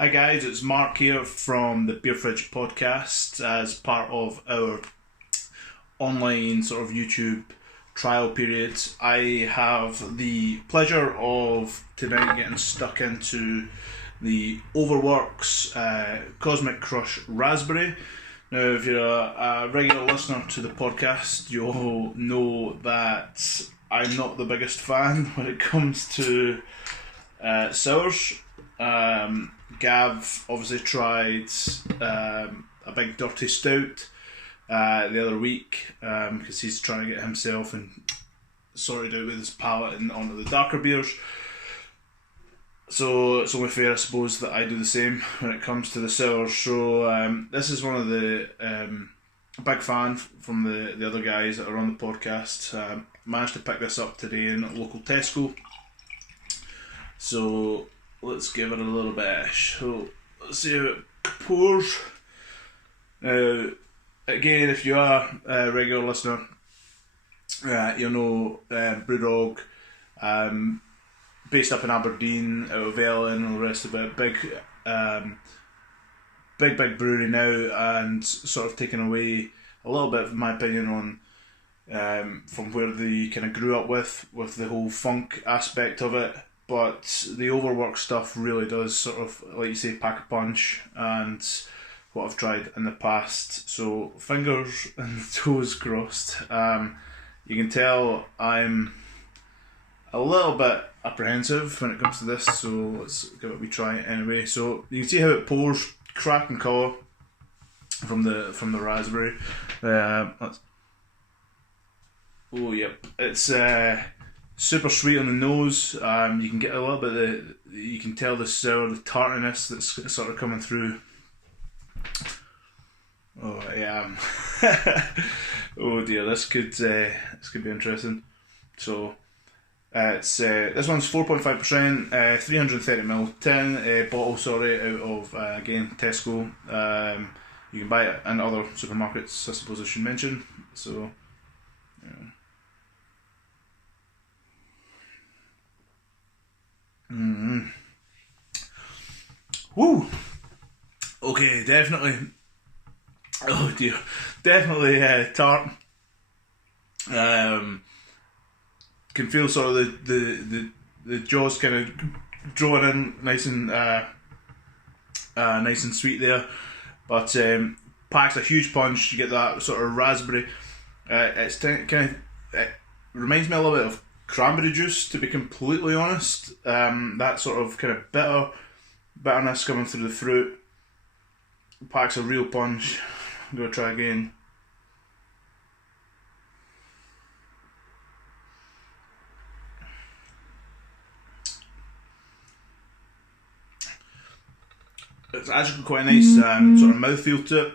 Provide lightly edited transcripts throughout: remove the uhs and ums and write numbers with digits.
Hi guys, it's Mark here from the Beer Fridge podcast as part of our online sort of YouTube trial period. I have the pleasure of tonight getting stuck into the Overworks Cosmic Crush Raspberry. Now, if you're a regular listener to the podcast, you'll know that I'm not the biggest fan when it comes to sours. Gav obviously tried a big dirty stout the other week because he's trying to get himself and sorted out with his palate and onto the darker beers. So it's only fair, I suppose, that I do the same when it comes to the sours. So this is one of the big fan from the other guys that are on the podcast. Managed to pick this up today in a local Tesco. So let's give it a little bash. So let's see how it pours. Now, again, if you are a regular listener, you'll know BrewDog, based up in Aberdeen, out of Ellen and all the rest of it. Big brewery now, and sort of taken away a little bit, in my opinion, on from where they kind of grew up with the whole funk aspect of it. But the overwork stuff really does sort of, like you say, pack a punch, and what I've tried in the past. So fingers and toes crossed. You can tell I'm a little bit apprehensive when it comes to this, so let's give it a wee try anyway. So you can see how it pours, cracking colour from the raspberry. Oh yep, it's super sweet on the nose. You can get a little bit you can tell the sour, the tartiness that's sort of coming through. Oh yeah. Oh dear, this could be interesting. So it's this one's 4.5%, 330ml tin bottle. Sorry, out of again Tesco. You can buy it in other supermarkets, I suppose I should mention. So. Yeah. Woo! Okay, definitely. Oh dear, definitely tart. Can feel sort of the jaws kind of drawing in nice and sweet there, but packs a huge punch. You get that sort of raspberry. It's kind of it reminds me a little bit of cranberry juice, to be completely honest. That sort of kind of bitterness coming through the fruit. Packs a real punch. I'm going to try again. It's actually quite a nice sort of mouthfeel to it.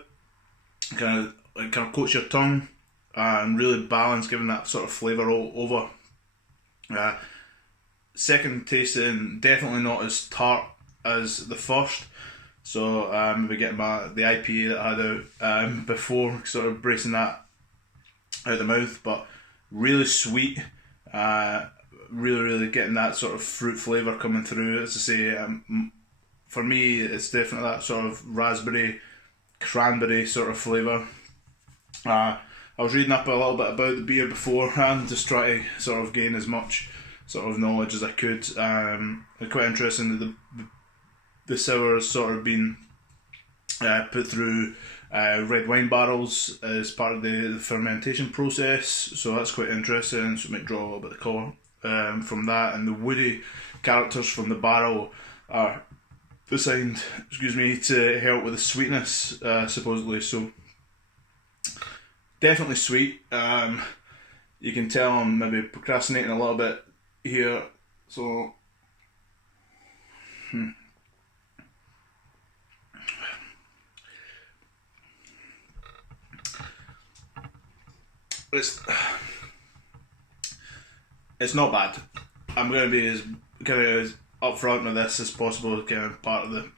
Kind of coats your tongue and really balanced, giving that sort of flavour all over. Second tasting, definitely not as tart as the first. So maybe getting the IPA that I had out before, sort of bracing that out of the mouth, but really sweet. Really getting that sort of fruit flavour coming through. As I say, for me, it's definitely that sort of raspberry, cranberry sort of flavour. I was reading up a little bit about the beer beforehand, just try to sort of gain as much sort of knowledge as I could. It's quite interesting that the sour has sort of been put through red wine barrels as part of the fermentation process, so that's quite interesting. So it might draw a little bit of colour from that, and the woody characters from the barrel are designed, to help with the sweetness, supposedly. So definitely sweet. You can tell I'm maybe procrastinating a little bit here, so it's not bad. I'm going to be as kind of upfront with this as possible. Kind of part of the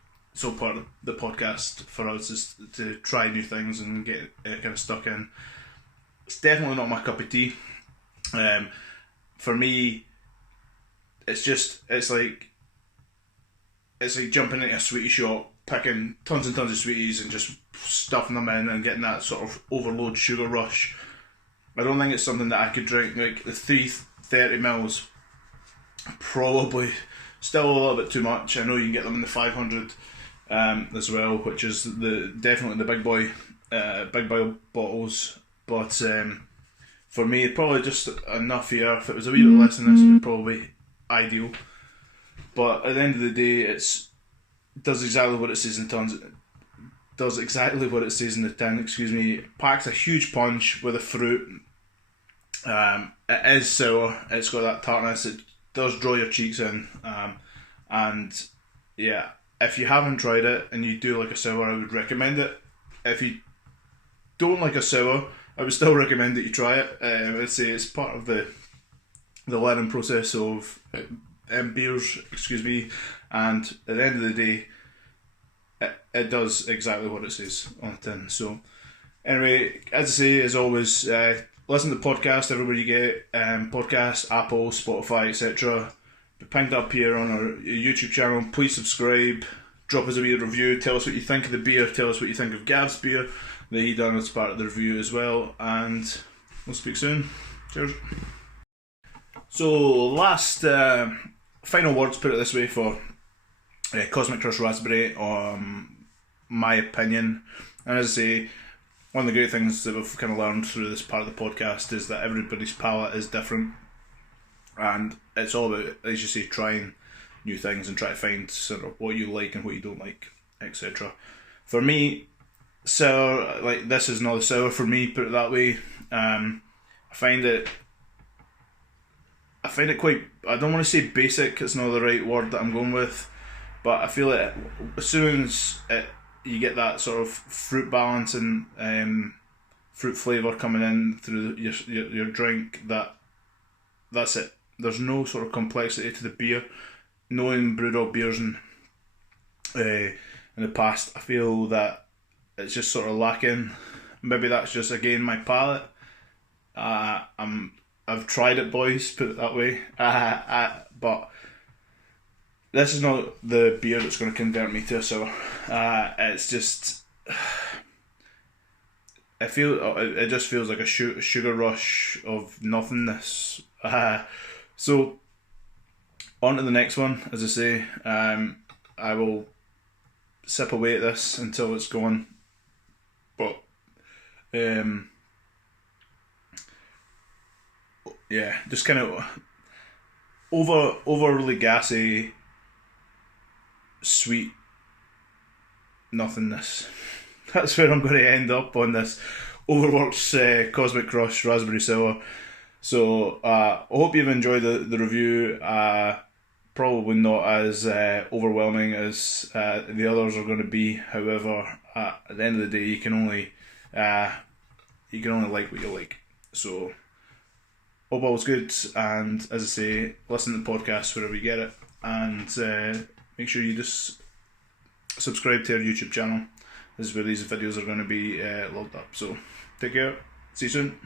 podcast for us is to try new things and get kind of stuck in. It's definitely not my cup of tea. For me, it's like it's like jumping into a sweetie shop, picking tons and tons of sweeties and just stuffing them in and getting that sort of overload sugar rush. I don't think it's something that I could drink. Like the 330ml, probably still a little bit too much. I know you can get them in the 500 as well, which is definitely the big boy bottles. But for me, probably just enough here. If it was a wee bit less than this, it would probably be ideal. But at the end of the day, does exactly what it says in the tons. Does exactly what it says in the tin. Excuse me. Packs a huge punch with the fruit. It is sour. It's got that tartness. It does draw your cheeks in. And yeah, if you haven't tried it and you do like a sour, I would recommend it. If you don't like a sour, I would still recommend that you try it. I'd say it's part of the learning process of beers, excuse me, and at the end of the day, it does exactly what it says on the tin. So anyway, as I say, as always, listen to the podcast everywhere you get podcasts, Apple, Spotify, etc. Be pinged up here on our YouTube channel. Please subscribe, drop us a wee review, tell us what you think of the beer, tell us what you think of Gav's beer that he done as part of the review as well, and we'll speak soon. Cheers. So last final words, put it this way, for Cosmic Crush Raspberry, my opinion. And as I say, one of the great things that we've kind of learned through this part of the podcast is that everybody's palate is different, and it's all about, as you say, trying new things and try to find sort of what you like and what you don't like, etc. For me, sour, like this is not a sour for me, put it that way. I find it quite, I don't want to say basic, it's not the right word that I'm going with, but I feel it as soon as you get that sort of fruit balance and fruit flavour coming in through your drink, that's it. There's no sort of complexity to the beer. Knowing BrewDog beers in the past, I feel that it's just sort of lacking. Maybe that's just, again, my palate. I've tried it, boys, put it that way. But this is not the beer that's going to convert me to a sour. It's just, it just feels like a sugar rush of nothingness. So on to the next one. As I say, I will sip away at this until it's gone. But yeah, just kind of overly gassy, sweet nothingness. That's where I'm going to end up on this overworked Cosmic Crush Raspberry Sour. So I hope you've enjoyed the review. Probably not as overwhelming as the others are going to be. However, at the end of the day, you can only like what you like. So hope all's good, and as I say, listen to the podcast wherever you get it, and make sure you just subscribe to our YouTube channel. This is where these videos are going to be logged up. So take care. See you soon.